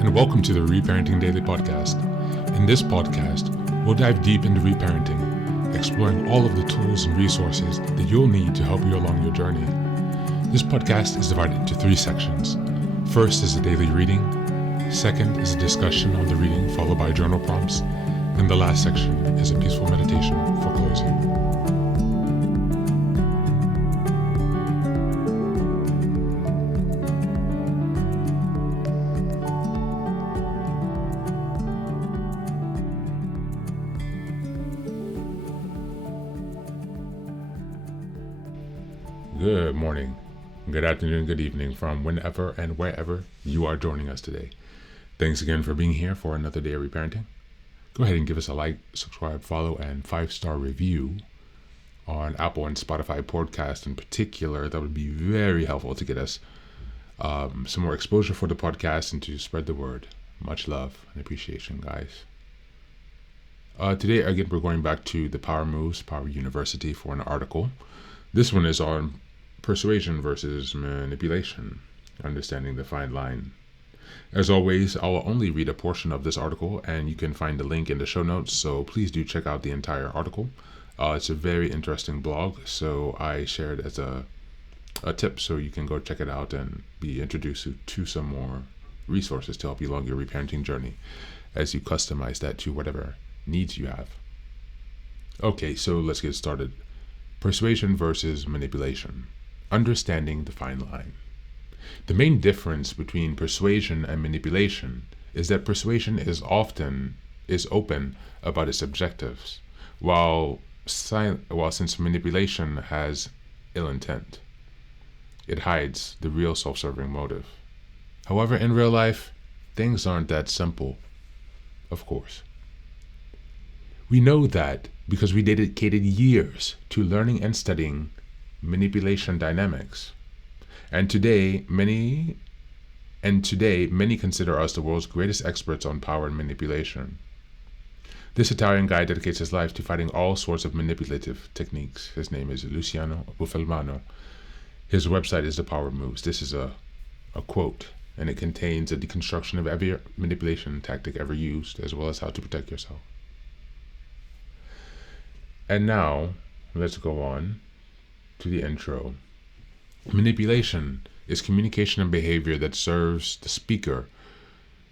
and welcome to the Reparenting Daily podcast. In this podcast, we'll dive deep into reparenting, exploring all of the tools and resources that you'll need to help you along your journey. This podcast is divided into 3 sections. First is a daily reading, second is a discussion on the reading followed by journal prompts, and the last section is a peaceful meditation for closing. Good morning, good afternoon, good evening from whenever and wherever you are joining us today. Thanks again for being here for another day of reparenting. Go ahead and give us a like, subscribe, follow, and 5-star review on Apple and Spotify podcast in particular. That would be very helpful to get us some more exposure for the podcast and to spread the word. Much love and appreciation, guys. Today, again, we're going back to the Power Moves, Power University for an article. This one is on persuasion versus manipulation, understanding the fine line. As always, I'll only read a portion of this article, and you can find the link in the show notes, so please do check out the entire article. It's a very interesting blog, so I shared as a tip, so you can go check it out and be introduced to some more resources to help you along your reparenting journey as you customize that to whatever needs you have. Okay, so let's get started. Persuasion versus manipulation. Understanding the fine line. The main difference between persuasion and manipulation is that persuasion is open about its objectives, while since manipulation has ill intent, it hides the real self-serving motive. However, in real life, things aren't that simple, of course. We know that because we dedicated years to learning and studying manipulation dynamics. And today, many consider us the world's greatest experts on power and manipulation. This Italian guy dedicates his life to fighting all sorts of manipulative techniques. His name is Luciano Bufalmano. His website is The Power Moves. This is a quote, and it contains a deconstruction of every manipulation tactic ever used, as well as how to protect yourself. And now, let's go on to the intro. Manipulation is communication and behavior that serves the speaker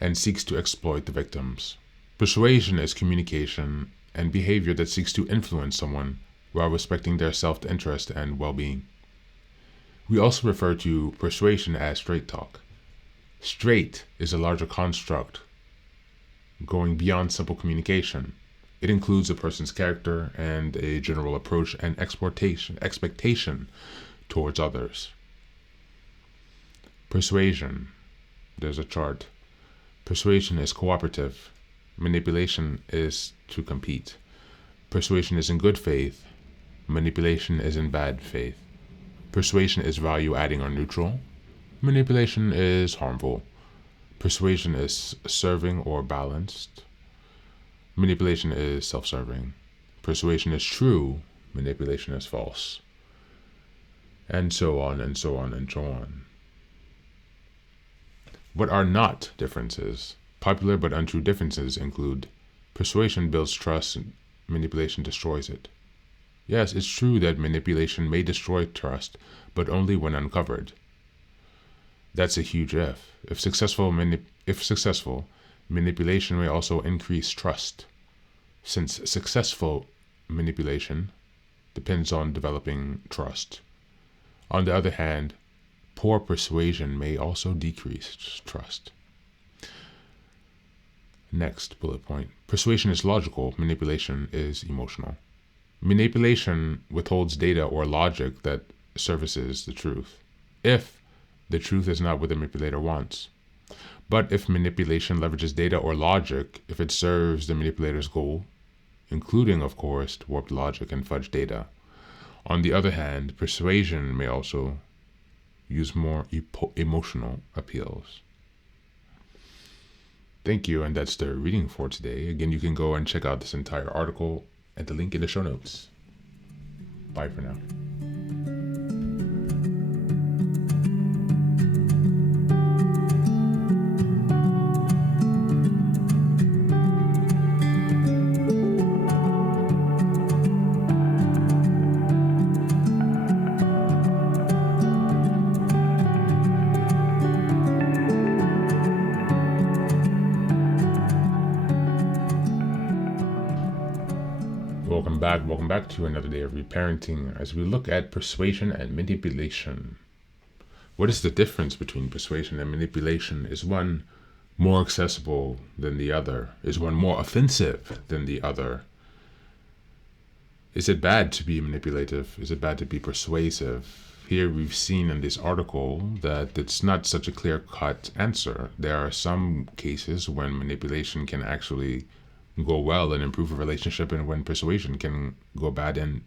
and seeks to exploit the victims. Persuasion is communication and behavior that seeks to influence someone while respecting their self-interest and well-being. We also refer to persuasion as straight talk. Straight is a larger construct, going beyond simple communication. It includes a person's character and a general approach and expectation towards others. Persuasion. There's a chart. Persuasion is cooperative. Manipulation is to compete. Persuasion is in good faith. Manipulation is in bad faith. Persuasion is value-adding or neutral. Manipulation is harmful. Persuasion is serving or balanced. Manipulation is self-serving. Persuasion is true. Manipulation is false. And so on and so on and so on. What are not differences? Popular but untrue differences include persuasion builds trust and manipulation destroys it. Yes, it's true that manipulation may destroy trust, but only when uncovered. That's a huge if. If successful, manipulation may also increase trust, since successful manipulation depends on developing trust. On the other hand, poor persuasion may also decrease trust. Next bullet point. Persuasion is logical, manipulation is emotional. Manipulation withholds data or logic that services the truth, if the truth is not what the manipulator wants. But if manipulation leverages data or logic, if it serves the manipulator's goal, including, of course, warped logic and fudged data. On the other hand, persuasion may also use more emotional appeals. Thank you, and that's the reading for today. Again, you can go and check out this entire article at the link in the show notes. Bye for now. Welcome back to another day of reparenting as we look at persuasion and manipulation. What is the difference between persuasion and manipulation? Is one more accessible than the other? Is one more offensive than the other? Is it bad to be manipulative? Is it bad to be persuasive? Here we've seen in this article that it's not such a clear-cut answer. There are some cases when manipulation can actually go well and improve a relationship, and when persuasion can go bad and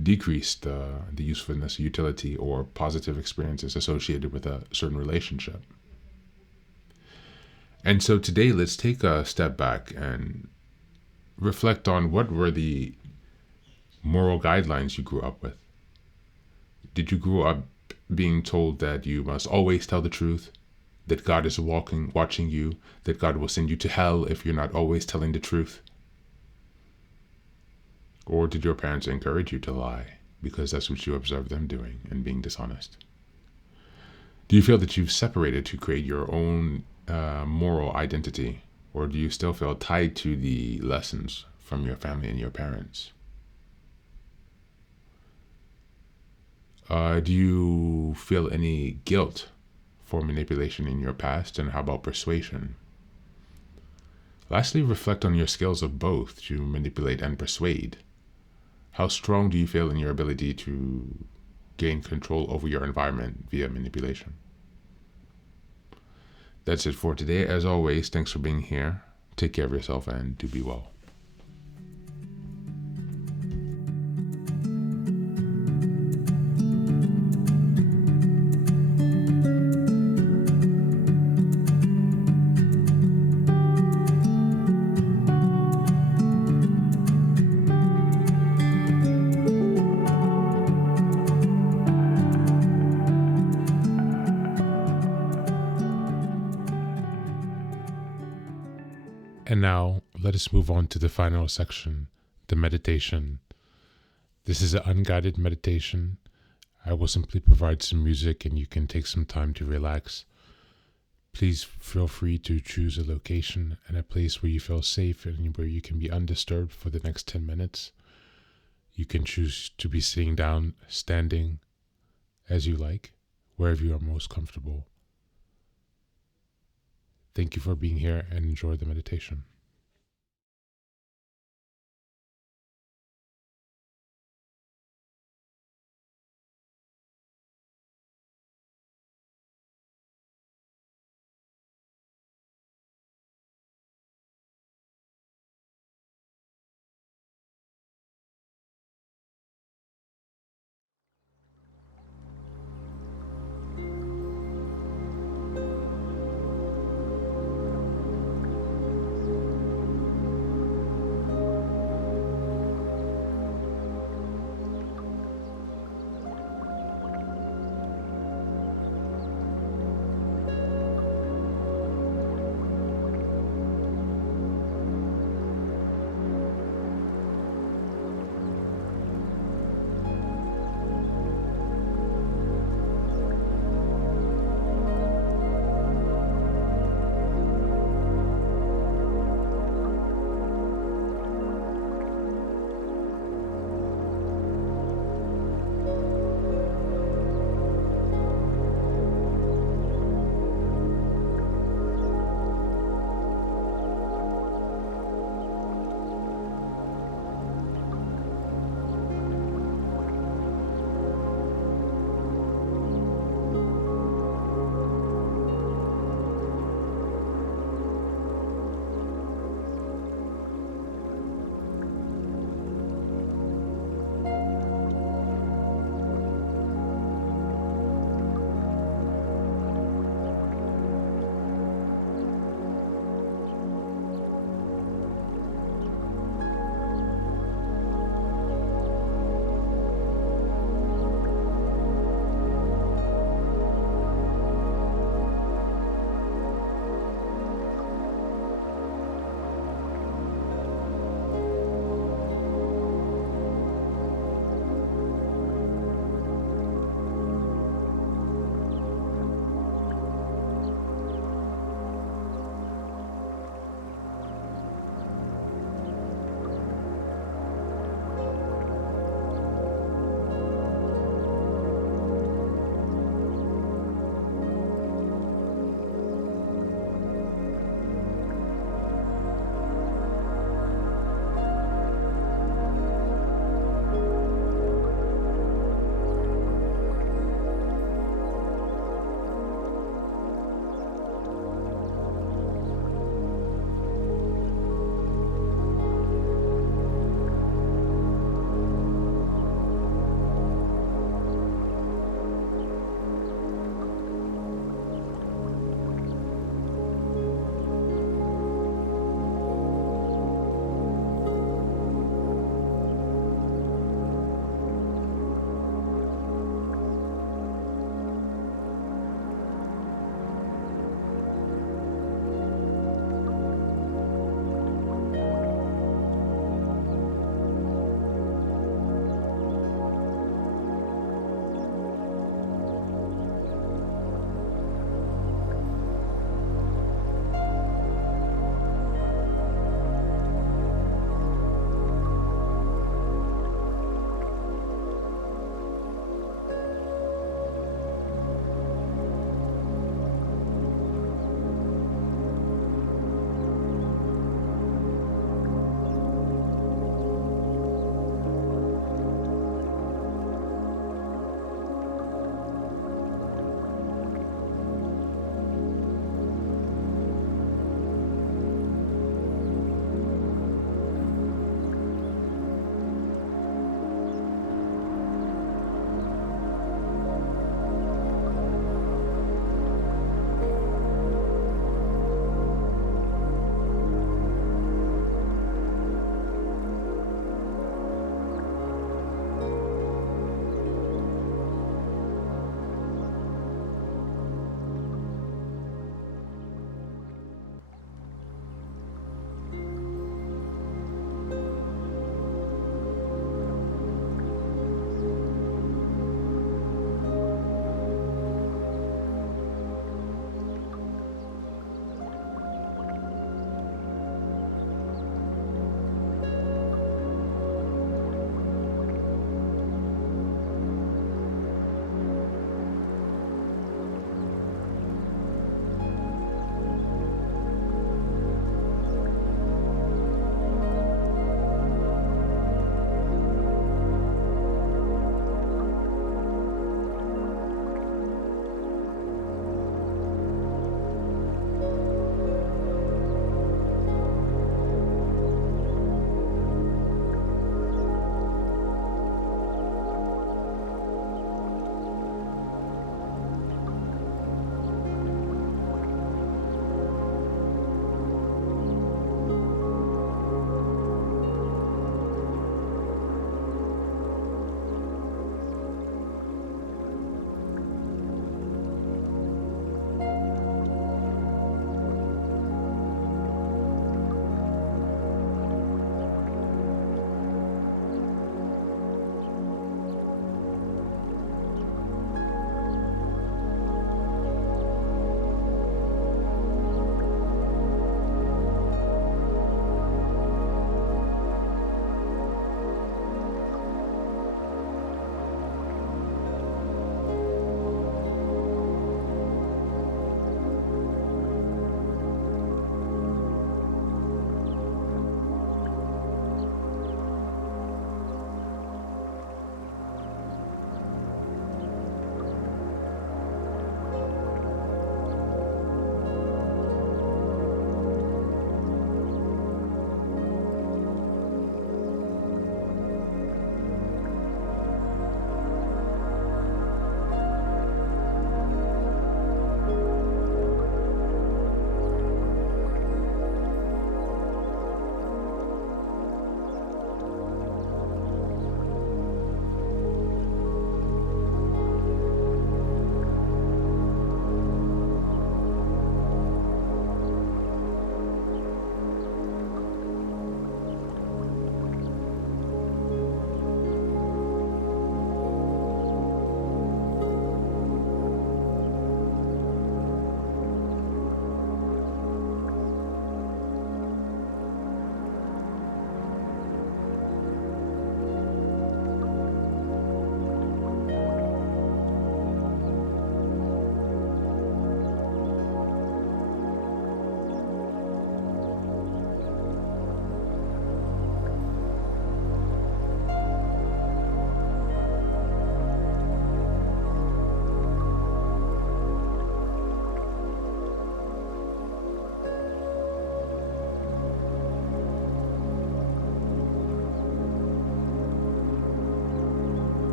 decrease the usefulness, utility, or positive experiences associated with a certain relationship. And so today, let's take a step back and reflect on what were the moral guidelines you grew up with. Did you grow up being told that you must always tell the truth, that God is watching you, that God will send you to hell if you're not always telling the truth? Or did your parents encourage you to lie because that's what you observed them doing and being dishonest? Do you feel that you've separated to create your own moral identity, or do you still feel tied to the lessons from your family and your parents? Do you feel any guilt for manipulation in your past, and how about persuasion? Lastly, reflect on your skills of both, to manipulate and persuade. How strong do you feel in your ability to gain control over your environment via manipulation? That's it for today. As always, thanks for being here. Take care of yourself and do be well. And now, let us move on to the final section, the meditation. This is an unguided meditation. I will simply provide some music and you can take some time to relax. Please feel free to choose a location and a place where you feel safe and where you can be undisturbed for the next 10 minutes. You can choose to be sitting down, standing, as you like, wherever you are most comfortable. Thank you for being here and enjoy the meditation.